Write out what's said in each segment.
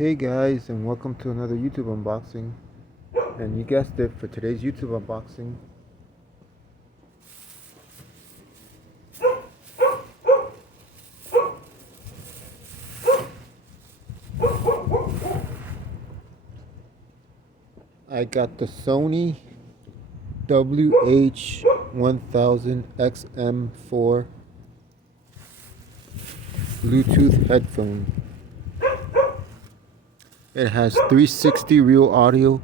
Hey guys, and welcome to another YouTube unboxing. And you guessed it, for today's YouTube unboxing, I got the Sony WH-1000XM4 Bluetooth headphone. It has 360 real audio,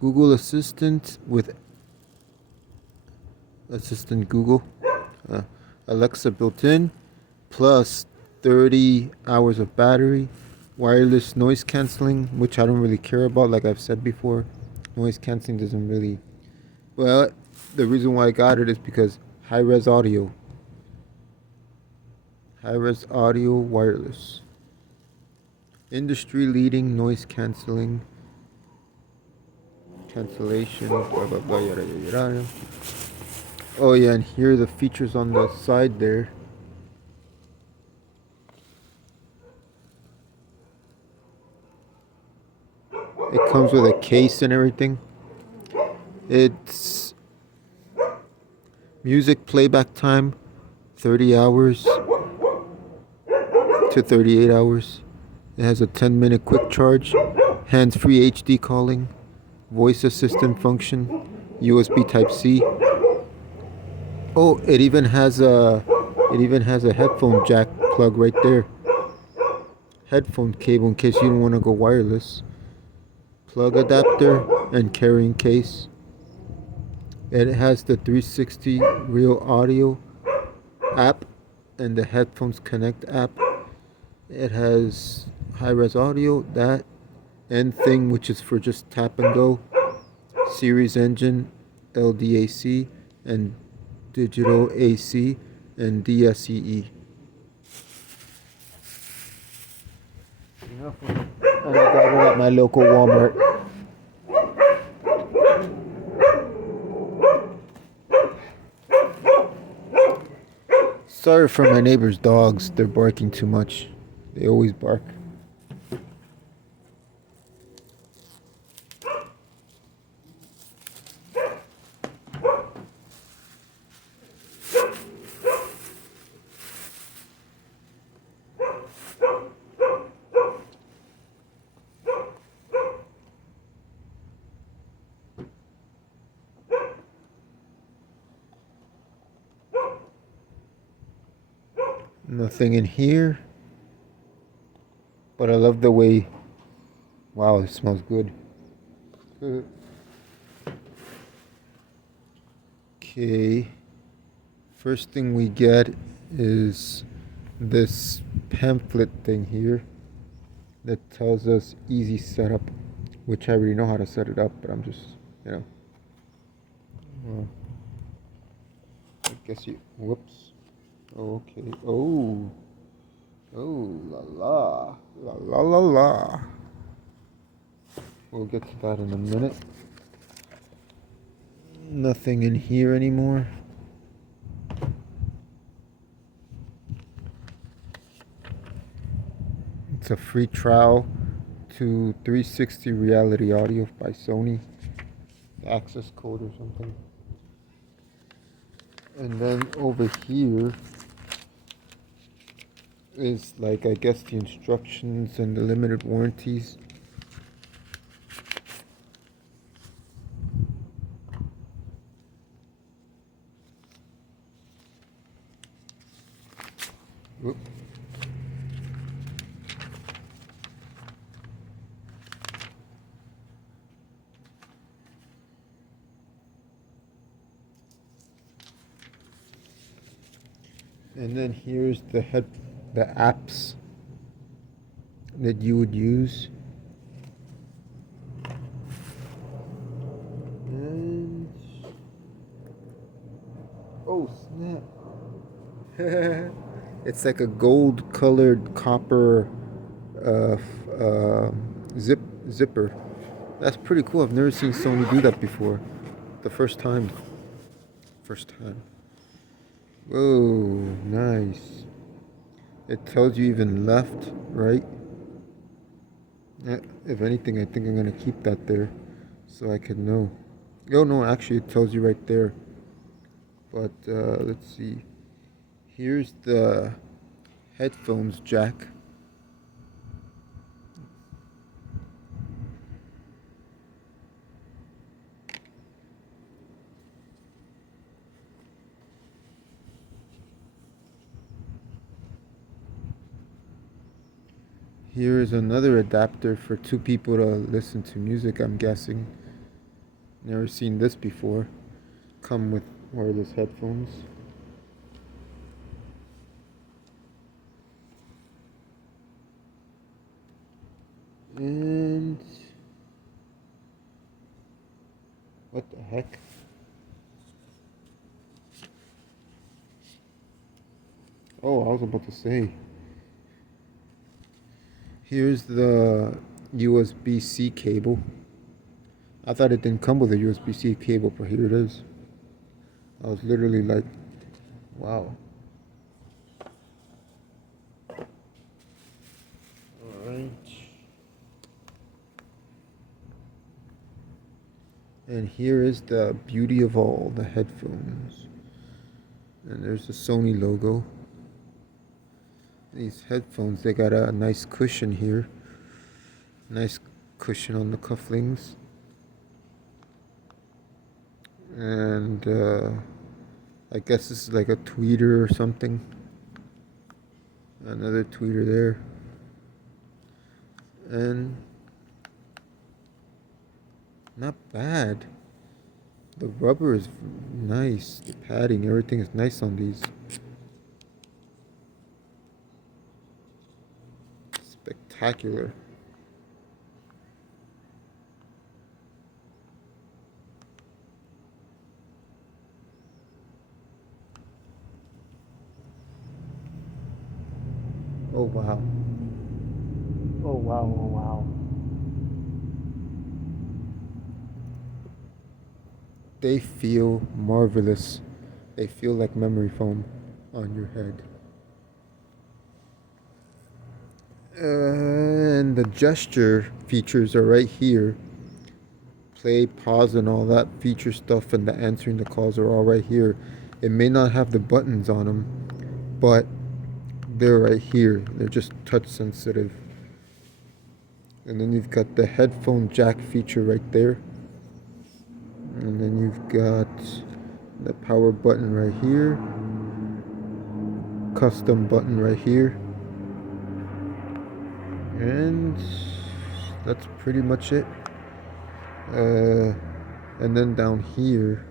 Google Assistant with Assistant Google, Alexa built in, plus 30 hours of battery, wireless noise cancelling, which I don't really care about. Like I've said before, noise cancelling doesn't really, well, the reason why I got it is because high-res audio wireless, industry leading noise cancellation, blah blah blah, yada yada yada. Oh yeah, and here are the features on the side there. It comes with a case and everything. It's music playback time, 30 hours to 38 hours. It has a 10-minute quick charge, hands-free HD calling, voice assistant function, USB Type-C. Oh, it even has a headphone jack plug right there. Headphone cable in case you don't want to go wireless. Plug adapter and carrying case. It has the 360 real audio app and the Headphones Connect app. It has high-res audio, that end thing, which is for just tap and go, series engine, LDAC, and digital AC, and DSEE. And I got it at my local Walmart. Sorry for my neighbor's dogs, they're barking too much. They always bark. Nothing in here, but I love the way, wow, it smells good. Okay, first thing we get is this pamphlet thing here that tells us easy setup, which I already know how to set it up, but I'm just, I guess whoops. Okay. Oh, la la, la la la la. We'll get to that in a minute. Nothing in here anymore. It's a free trial to 360 reality audio by Sony. Access code or something. And then over here is, like, I guess the instructions and the limited warranties. Whoop. And then here's the apps that you would use. And oh snap. It's like a gold colored copper zipper. That's pretty cool. I've never seen Sony do that before. The first time. Whoa, nice. It tells you even left, right, If anything, I think I'm gonna keep that there so I can know. Oh no, actually it tells you right there. But let's see. Here's the headphones jack. Here is another adapter for two people to listen to music, I'm guessing. Never seen this before. Come with wireless headphones. And what the heck? Oh, I was about to say. Here's the USB-C cable. I thought it didn't come with a USB-C cable, but here it is. I was literally like, wow. Alright. And here is the beauty of all, the headphones. And there's the Sony logo. These headphones, they got a nice cushion here. Nice cushion on the cufflinks. And I guess this is like a tweeter or something. Another tweeter there. And not bad. The rubber is nice. The padding, everything is nice on these. Spectacular. Oh wow. Oh wow, oh wow. They feel marvelous. They feel like memory foam on your head. And the gesture features are right here. Play, pause, and all that feature stuff, and the answering the calls are all right here. It may not have the buttons on them, but they're right here. They're just touch sensitive. And then you've got the headphone jack feature right there. And then you've got the power button right here. Custom button right here. And that's pretty much it. And then down here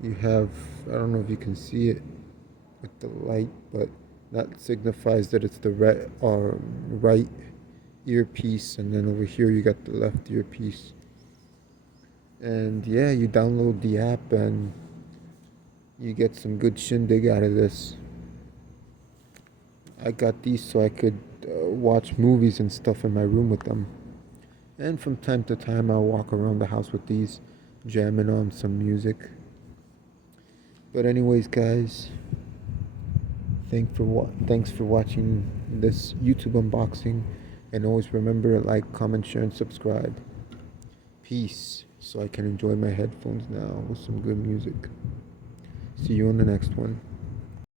you have, I don't know if you can see it with the light, but that signifies that it's the right earpiece, and then over here you got the left earpiece. And yeah, you download the app and you get some good shindig out of this. I got these so I could watch movies and stuff in my room with them. And from time to time I'll walk around the house with these, jamming on some music. But anyways guys, thanks for watching this YouTube unboxing. And always remember to like, comment, share, and subscribe. Peace, so I can enjoy my headphones now with some good music. See you on the next one.